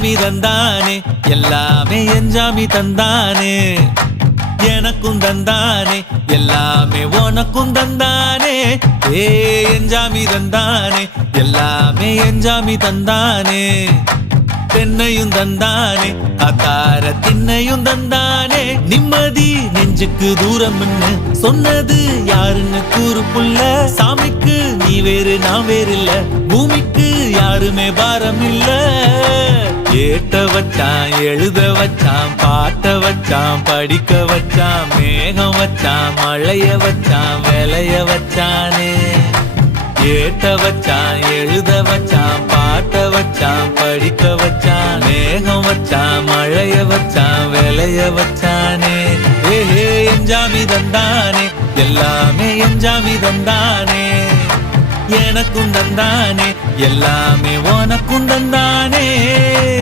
எஞ்சாமி தந்தானே எல்லாமே எஞ்சாமி தந்தானே எனக்கும் தந்தானே எல்லாமே உனக்கும் தந்தானே ஏ எஞ்சாமி தந்தானே எல்லாமே எஞ்சாமி தந்தானே தென்னையும் தந்தானே அகார திண்ணையும் தந்தானே நிம்மதி நெஞ்சுக்கு தூரம் சொன்னது யாருன்னு கூறு புள்ள சாமிக்கு நீ வேறு நான் வேறு இல்ல பூமிக்கு யாருமே பாரம் இல்ல ஏட்ட வச்சான் எழுத வச்சான் பாட்ட வச்சான் படிக்க வச்சான் மேகம் வச்சான் மழைய வச்சான் விளைய வச்சானே ஏட்ட வச்சான் எழுத வச்சான் பாட்ட வச்சான் படிக்க வச்சான் மேகம் வச்சான் மழைய வச்சான் விளைய வச்சானே ஏஹே எஞ்சாமி தந்தானே எல்லாமே எஞ்சாமி தந்தானே எனக்கும் தந்தானே எல்லாமே உனக்கும் தந்தானே